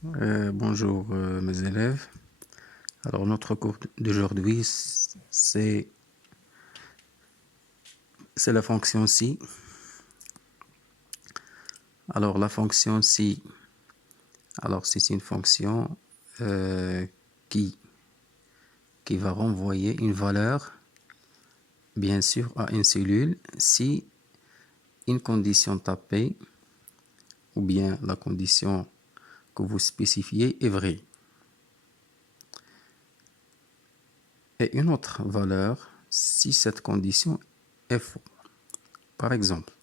Bonjour mes élèves. Alors notre cours d'aujourd'hui c'est la fonction si. Alors la fonction si, alors c'est une fonction qui va renvoyer une valeur bien sûr à une cellule si une condition tapée ou bien la condition que vous spécifiez est vraie. Et une autre valeur si cette condition est fausse. Par exemple,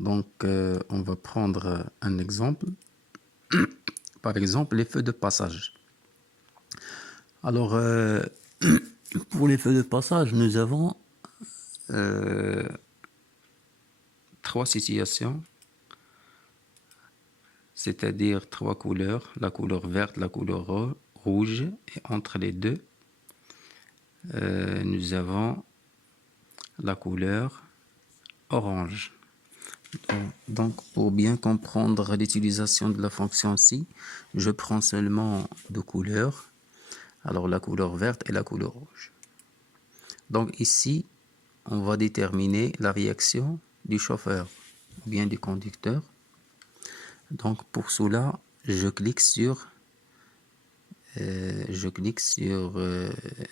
donc on va prendre un exemple. Par exemple, les feux de passage. Alors, pour les feux de passage, nous avons trois situations, c'est-à-dire trois couleurs, la couleur verte, la couleur rouge, et entre les deux, nous avons la couleur orange. Donc, pour bien comprendre l'utilisation de la fonction si, je prends seulement deux couleurs, alors la couleur verte et la couleur rouge. Donc ici, on va déterminer la réaction du chauffeur ou bien du conducteur. Donc pour cela, je clique sur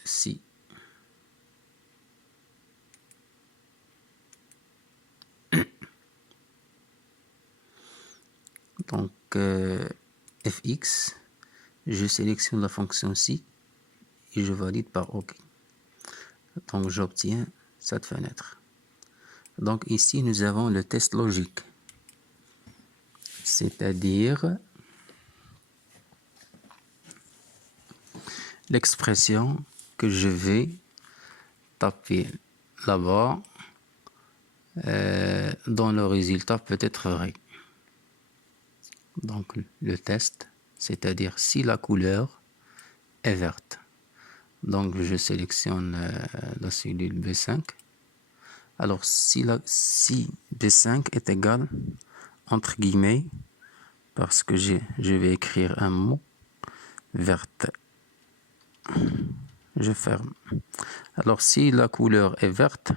si. Donc fx, je sélectionne la fonction si et je valide par OK. Donc j'obtiens cette fenêtre. Donc ici, nous avons le test logique, c'est-à-dire l'expression que je vais taper là-bas dont le résultat peut être vrai. Donc le test, c'est-à-dire si la couleur est verte. Donc je sélectionne la cellule B5. Alors si B5 est égal, entre guillemets, parce que je vais écrire un mot, verte, je ferme. Alors si la couleur est verte,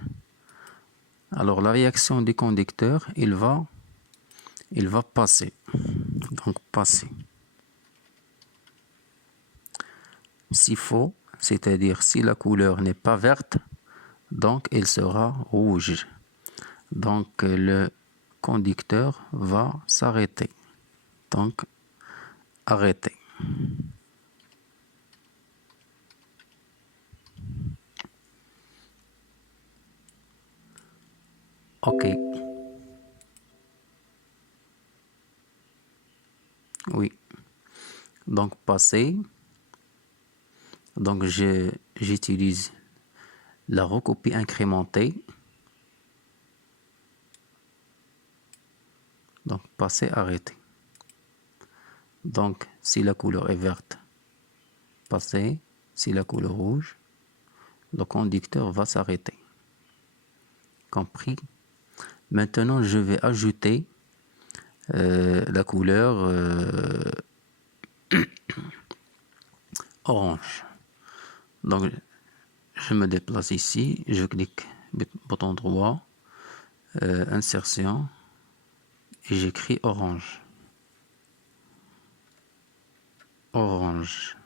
alors la réaction du conducteur, il va passer. Donc passer. Si faux, c'est-à-dire si la couleur n'est pas verte, donc elle sera rouge. Donc le conducteur va s'arrêter. Donc arrêter. OK. Oui. Donc passer. Donc j'utilise la recopie incrémentée. Donc passer, arrêter. Donc si la couleur est verte, passer. Si la couleur rouge, le conducteur va s'arrêter. Compris? Maintenant, je vais ajouter la couleur orange. Donc, je me déplace ici, je clique bouton droit, insertion, et j'écris orange. Orange.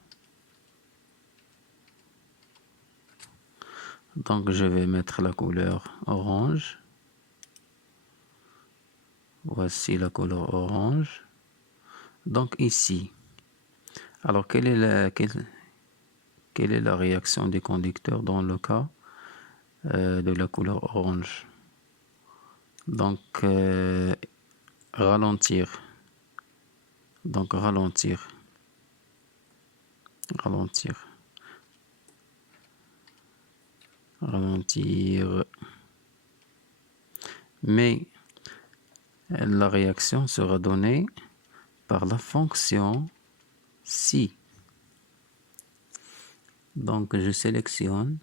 Donc, je vais mettre la couleur orange. Voici la couleur orange. Donc, ici. Alors, quelle est la réaction du conducteur dans le cas de la couleur orange? Donc, ralentir. Donc, ralentir. Ralentir. Ralentir. Mais la réaction sera donnée par la fonction si. Donc, je sélectionne.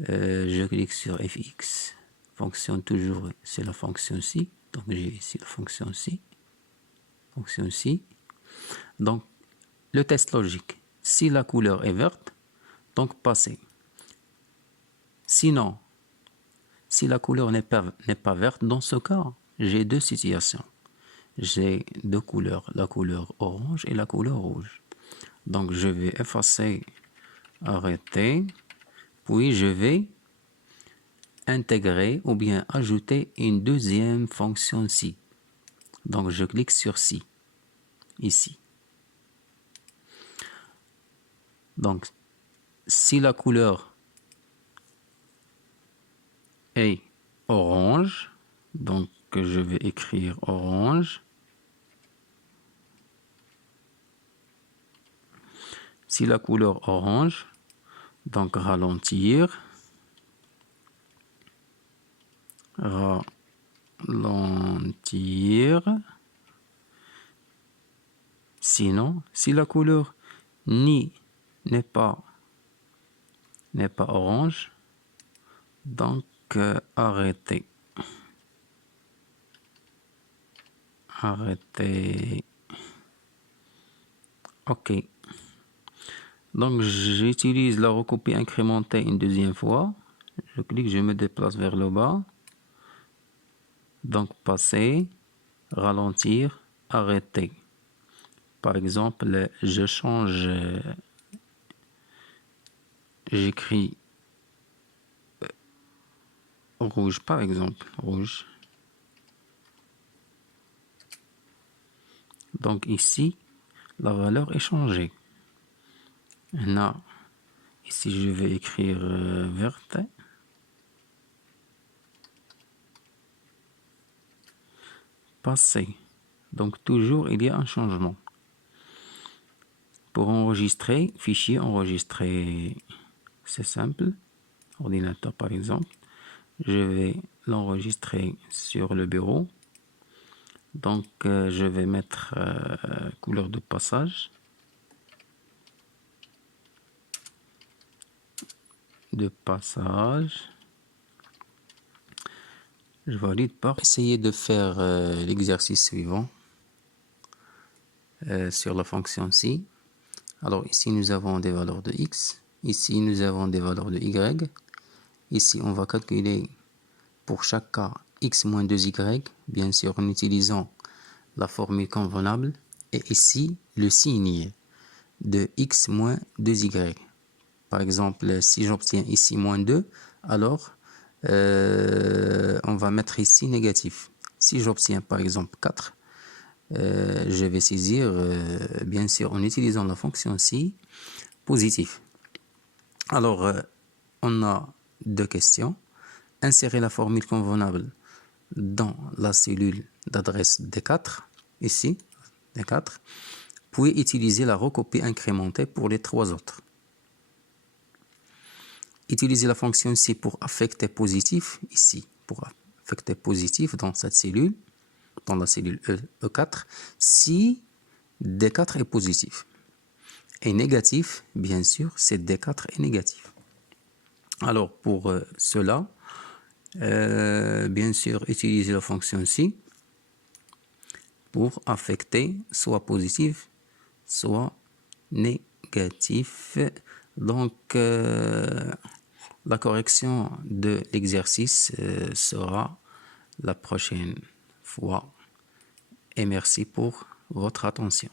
Je clique sur fx. Fonction toujours, c'est la fonction si. Donc, j'ai ici la fonction si. fonction ci. Donc, le test logique. Si la couleur est verte, donc passer. Sinon, si la couleur n'est pas verte, dans ce cas, j'ai deux situations. J'ai deux couleurs, la couleur orange et la couleur rouge. Donc, je vais effacer, arrêter, puis je vais intégrer ou bien ajouter une deuxième fonction ci. Donc, je clique sur ci, ici. Donc, si la couleur est orange, donc je vais écrire orange. Si la couleur orange, donc ralentir, sinon, si la couleur n'est pas orange, donc arrêter. OK. Donc j'utilise la recopie incrémentée une deuxième fois. Je clique, je me déplace vers le bas. Donc passer, ralentir, arrêter. Par exemple, je change, j'écris rouge par exemple, rouge. Donc ici, la valeur est changée. Là, ici je vais écrire verte. Passer. Donc toujours il y a un changement. Pour enregistrer, fichier enregistrer, c'est simple. Ordinateur par exemple. Je vais l'enregistrer sur le bureau. Donc je vais mettre couleur de passage. Je valide par essayer de faire l'exercice suivant sur la fonction ci. Alors ici nous avons des valeurs de x, ici nous avons des valeurs de y. Ici on va calculer pour chaque cas x moins 2y, bien sûr en utilisant la formule convenable, et ici le signe de x moins 2y. Par exemple, si j'obtiens ici moins 2, alors on va mettre ici négatif. Si j'obtiens par exemple 4, je vais saisir, bien sûr, en utilisant la fonction ci, positif. Alors, on a deux questions. Insérer la formule convenable dans la cellule d'adresse D4, ici, D4, puis utiliser la recopie incrémentée pour les trois autres. Utiliser la fonction ci pour affecter positif, ici, pour affecter positif dans cette cellule, dans la cellule E4, si D4 est positif. Et négatif, bien sûr, c'est D4 est négatif. Alors, pour cela, bien sûr, utiliser la fonction ci pour affecter soit positif, soit négatif. Donc, la correction de l'exercice sera la prochaine fois. Et merci pour votre attention.